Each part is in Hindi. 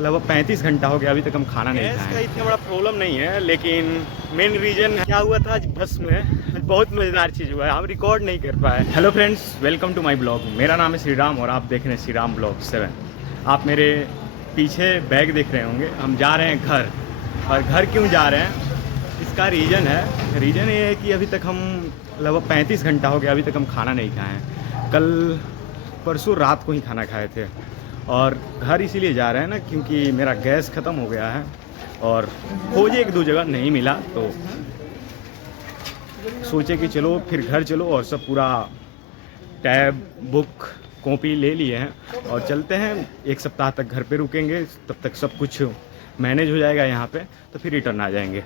लगभग 35 घंटा हो गया, अभी तक हम खाना नहीं खाए। इसका इतना बड़ा प्रॉब्लम नहीं है, लेकिन मेन रीज़न क्या हुआ था आज बस में, बहुत मज़ेदार चीज़ हुआ है, हम रिकॉर्ड नहीं कर पाए। Hello friends, welcome to my blog. मेरा नाम है श्री राम और आप देख रहे हैं श्री राम ब्लॉग 7। आप मेरे पीछे बैग देख रहे होंगे। हम जा रहे हैं घर। और घर क्यों जा रहे हैं, इसका रीज़न ये है कि अभी तक हम लगभग 35 घंटा हो गया, अभी तक हम खाना नहीं खाए हैं। कल परसों रात को ही खाना खाए थे। और घर इसीलिए जा रहे हैं ना, क्योंकि मेरा गैस ख़त्म हो गया है और खोजे एक दो जगह नहीं मिला, तो सोचे कि चलो फिर घर चलो। और सब पूरा टैब बुक कॉपी ले लिए हैं और चलते हैं। एक सप्ताह तक घर पे रुकेंगे, तब तक सब कुछ मैनेज हो जाएगा यहाँ पे, तो फिर रिटर्न आ जाएंगे।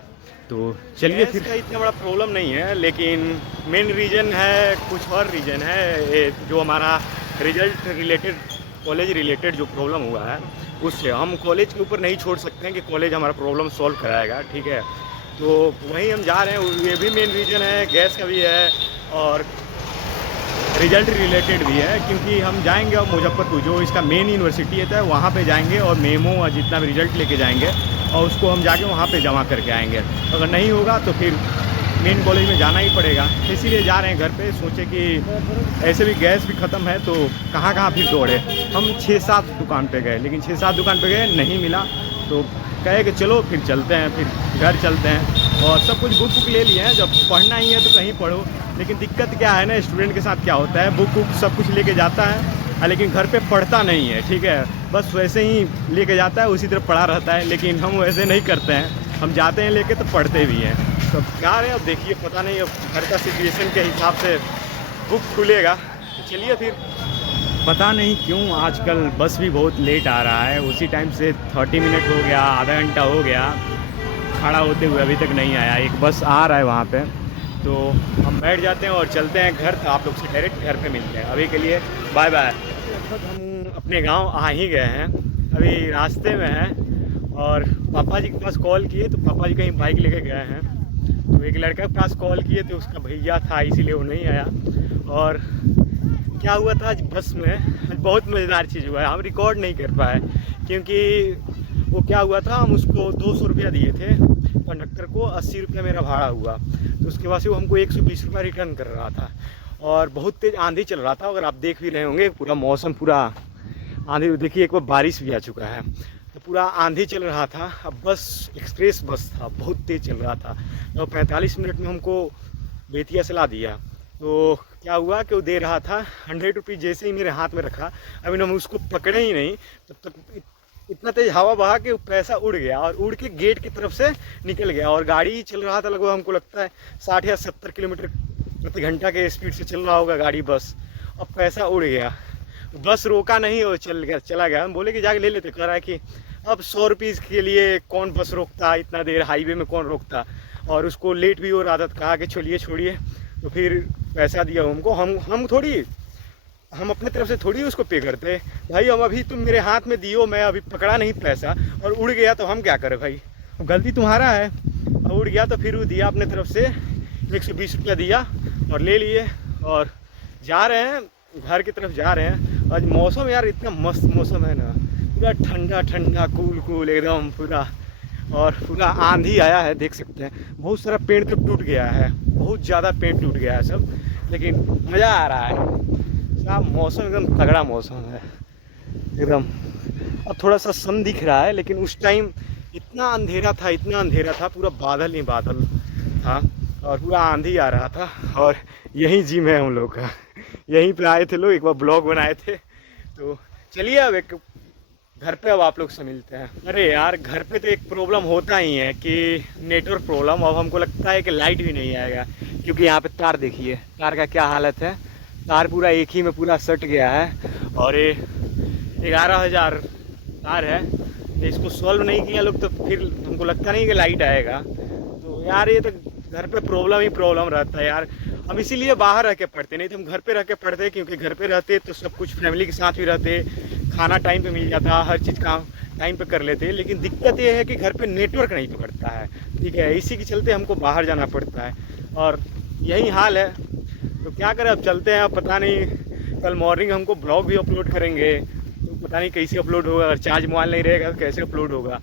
तो चलिए फिर। इसका इतना बड़ा प्रॉब्लम नहीं है, लेकिन मेन रीज़न है, कुछ और रीज़न है जो हमारा रिजल्ट रिलेटेड, कॉलेज रिलेटेड जो प्रॉब्लम हुआ है उससे। हम कॉलेज के ऊपर नहीं छोड़ सकते हैं कि कॉलेज हमारा प्रॉब्लम सॉल्व कराएगा, ठीक है। तो वहीं हम जा रहे हैं, ये भी मेन रीज़न है, गैस का भी है और रिजल्ट रिलेटेड भी है। क्योंकि हम जाएंगे अब मुजफ्फरपुर, जो इसका मेन यूनिवर्सिटी है, वहाँ पे जाएंगे और मेमो और जितना भी रिजल्ट लेके जाएंगे और उसको हम जाके वहाँ पे जमा करके आएंगे। अगर नहीं होगा तो फिर मेन कॉलेज में जाना ही पड़ेगा। इसीलिए जा रहे हैं घर पे। सोचे कि ऐसे भी गैस भी ख़त्म है, तो कहाँ कहाँ फिर दौड़े। हम 6-7 दुकान पे गए, लेकिन 6-7 दुकान पे गए नहीं मिला, तो कहे कि चलो फिर चलते हैं, फिर घर चलते हैं। और सब कुछ बुक ले लिए हैं, जब पढ़ना ही है तो कहीं पढ़ो। लेकिन दिक्कत क्या है ना, स्टूडेंट के साथ क्या होता है, बुक सब कुछ लेके जाता है लेकिन घर पे पढ़ता नहीं है, ठीक है। बस वैसे ही लेके जाता है, उसी तरह पढ़ा रहता है। लेकिन हम वैसे नहीं करते हैं, हम जाते हैं लेके तो पढ़ते भी हैं। तो क्या है, अब देखिए, पता नहीं अब घर का सिचुएशन के हिसाब से बुक खुलेगा, तो चलिए फिर। पता नहीं क्यों आजकल बस भी बहुत लेट आ रहा है। उसी टाइम से 30 मिनट हो गया, आधा घंटा हो गया खड़ा होते हुए, अभी तक नहीं आया। एक बस आ रहा है वहाँ पे, तो हम बैठ जाते हैं और चलते हैं घर। तो आप लोग से डायरेक्ट घर पे मिलते हैं। अभी के लिए बाय बाय। लगभग हम अपने गांव आ ही गए हैं, अभी रास्ते में हैं। और पापा जी के पास कॉल किए, तो पापा जी कहीं बाइक लेके गए हैं। तो एक लड़का के पास कॉल किए, तो उसका भैया था, इसीलिए वो नहीं आया। और क्या हुआ था आज बस में, बहुत मज़ेदार चीज़ हुआ है, हम रिकॉर्ड नहीं कर पाए। क्योंकि वो क्या हुआ था, हम उसको 200 रुपया दिए थे कंडक्टर को, 80 रुपया मेरा भाड़ा हुआ। तो उसके बाद से वो हमको 120 रुपया रिटर्न कर रहा था। और बहुत तेज़ आंधी चल रहा था, अगर आप देख भी रहे होंगे, पूरा मौसम पूरा आंधी। देखिए एक बार बारिश भी आ चुका है, तो पूरा आंधी चल रहा था। अब बस एक्सप्रेस बस था, बहुत तेज़ चल रहा था। तो 45 मिनट में हमको बेतिया से ला दिया। तो क्या हुआ कि वो दे रहा था 100 रुपीज़। जैसे ही मेरे हाथ में रखा, अभी हम उसको पकड़े ही नहीं, तब तक इतना तेज हवा बहा कि पैसा उड़ गया और उड़ के गेट की तरफ से निकल गया। और गाड़ी चल रहा था, लगभग हमको लगता है 60 या 70 किलोमीटर प्रति घंटा के स्पीड से चल रहा होगा गाड़ी, बस। अब पैसा उड़ गया, बस रोका नहीं, वो चला गया। हम बोले कि जाके ले लेते, कह रहा है कि अब 100 रुपीज़ के लिए कौन बस रोकता, इतना देर हाईवे में कौन रोकता। और उसको लेट भी हो रहा था, कहा कि चलिए छोड़िए। तो फिर पैसा दिया हमको। हम अपने तरफ से थोड़ी उसको पे करते भाई। हम अभी तुम मेरे हाथ में दियो, मैं अभी पकड़ा नहीं पैसा और उड़ गया, तो हम क्या करें भाई, गलती तुम्हारा है। और उड़ गया तो फिर वो दिया अपने तरफ से 120 रुपया दिया और ले लिए। और जा रहे हैं घर की तरफ जा रहे हैं। आज मौसम यार इतना मस्त मौसम है ना, पूरा ठंडा ठंडा कूल एकदम पूरा। और पूरा आंधी आया है, देख सकते हैं। बहुत सारा पेड़ तो टूट गया है, बहुत ज़्यादा पेड़ टूट गया है सब, लेकिन मज़ा आ रहा है। साहब मौसम एकदम तगड़ा मौसम है एकदम। अब थोड़ा सा सन दिख रहा है, लेकिन उस टाइम इतना अंधेरा था, पूरा बादल ही बादल था और पूरा आंधी आ रहा था। और यही जिम है हम लोग का, यहीं पे आए थे लोग, एक बार ब्लॉग बनाए थे। तो चलिए अब एक घर पे अब आप लोग से मिलते हैं। अरे यार, घर पे तो एक प्रॉब्लम होता ही है कि नेटवर्क प्रॉब्लम। अब हमको लगता है कि लाइट भी नहीं आएगा, क्योंकि यहाँ पे तार देखिए, तार का क्या हालत है। तार पूरा एक ही में पूरा सट गया है और ये 11,000 तार है। इसको सॉल्व नहीं किया लोग, तो फिर हमको लगता नहीं कि लाइट आएगा। तो यार ये तो घर पे प्रॉब्लम ही प्रॉब्लम रहता है यार। हम इसीलिए बाहर रह के पढ़ते, नहीं तो हम घर पे रह के पढ़ते, क्योंकि घर पे रहते तो सब कुछ फैमिली के साथ भी रहते, खाना टाइम पे मिल जाता, हर चीज़ काम टाइम पे कर लेते। लेकिन दिक्कत ये है कि घर पे नेटवर्क नहीं पकड़ता है, ठीक है। इसी के चलते हमको बाहर जाना पड़ता है और यही हाल है। तो क्या करें, अब चलते हैं। अब पता नहीं, कल मॉर्निंग हमको ब्लॉग भी अपलोड करेंगे, तो पता नहीं कैसे अपलोड होगा, अगर चार्ज मोबाइल नहीं रहेगा तो कैसे अपलोड होगा।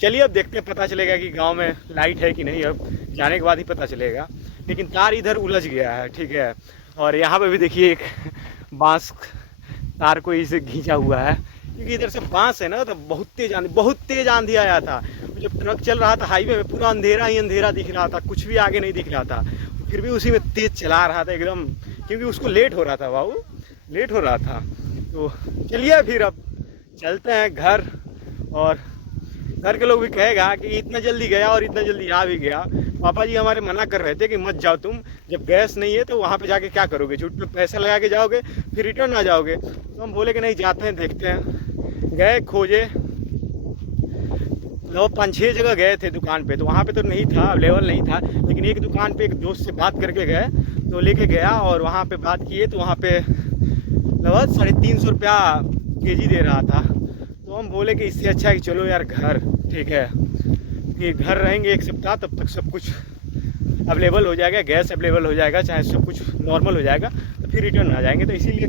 चलिए अब देखते हैं, पता चलेगा कि गांव में लाइट है कि नहीं, अब जाने के बाद ही पता चलेगा। लेकिन तार इधर उलझ गया है, ठीक है। और यहाँ पे भी देखिए एक बांस तार को इसे खींचा हुआ है, क्योंकि इधर से बांस है ना, तो बहुत तेज आंधी आया था। जब ट्रक चल रहा था हाईवे में, पूरा अंधेरा ही अंधेरा दिख रहा था, कुछ भी आगे नहीं दिख रहा था, फिर भी उसी में तेज चला रहा था एकदम, क्योंकि उसको लेट हो रहा था, बाबू लेट हो रहा था। तो चलिए फिर अब चलते हैं घर। और घर के लोग भी कहेगा कि इतना जल्दी गया और इतना जल्दी आ भी गया। पापा जी हमारे मना कर रहे थे कि मत जाओ तुम, जब गैस नहीं है तो वहाँ पे जाके क्या करोगे, झूठ में पैसा लगा के जाओगे फिर रिटर्न आ जाओगे। तो हम बोले कि नहीं, जाते हैं देखते हैं। गए खोजे, लगभग 5-6 जगह गए थे दुकान पे, तो वहाँ पे तो नहीं था, अवेलेबल नहीं था। लेकिन एक दुकान पे एक दोस्त से बात करके गए, तो लेके गया और वहाँ पे बात किए, तो वहाँ पे लगभग 350 रुपया kg दे रहा था। तो हम बोले कि इससे अच्छा है कि चलो यार घर, ठीक है, कि घर रहेंगे 1 सप्ताह, तब तक सब कुछ अवेलेबल हो जाएगा, गैस अवेलेबल हो जाएगा, चाहे सब कुछ नॉर्मल हो जाएगा, तो फिर रिटर्न आ जाएंगे। तो इसीलिए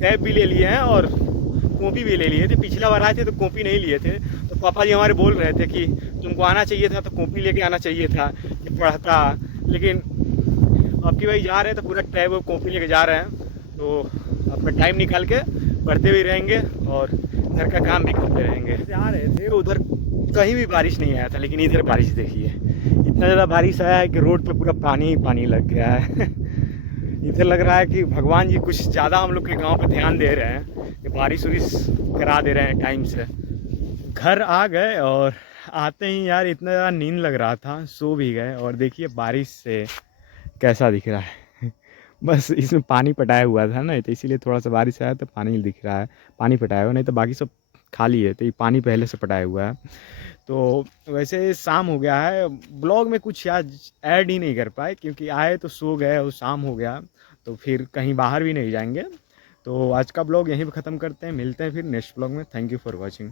टैब भी ले लिए हैं और कॉपी भी ले लिए थे। पिछला बार आए थे तो कॉपी नहीं लिए थे, तो पापा जी हमारे बोल रहे थे कि तुमको आना चाहिए था, तो कॉपी लेके आना चाहिए था कि पढ़ता। लेकिन अब की भाई जा रहे हैं तो पूरा टैब और कॉपी लेके जा रहे हैं, तो अपना टाइम निकाल के पढ़ते भी रहेंगे और घर का काम भी करते रहेंगे। जा रहे थे उधर, कहीं भी बारिश नहीं आया था, लेकिन इधर बारिश देखिए, इतना ज़्यादा बारिश आया है कि रोड पे पूरा पानी ही पानी लग गया है। इधर लग रहा है कि भगवान जी कुछ ज़्यादा हम लोग के गांव पे ध्यान दे रहे हैं, कि बारिश उरिश करा दे रहे हैं टाइम से। घर आ गए और आते ही यार इतना ज़्यादा नींद लग रहा था, सो भी गए। और देखिए बारिश से कैसा दिख रहा है। बस इसमें पानी पटाया हुआ था ना, तो इसीलिए थोड़ा सा बारिश आया तो पानी दिख रहा है, पानी पटाया हुआ, नहीं तो बाकी सब खाली है। तो ये पानी पहले से पटाया हुआ है। तो वैसे शाम हो गया है, ब्लॉग में कुछ आज ऐड ही नहीं कर पाए, क्योंकि आए तो सो गए और शाम हो गया, तो फिर कहीं बाहर भी नहीं जाएंगे। तो आज का ब्लॉग यहीं पे ख़त्म करते हैं, मिलते हैं फिर नेक्स्ट ब्लॉग में। Thank you for watching.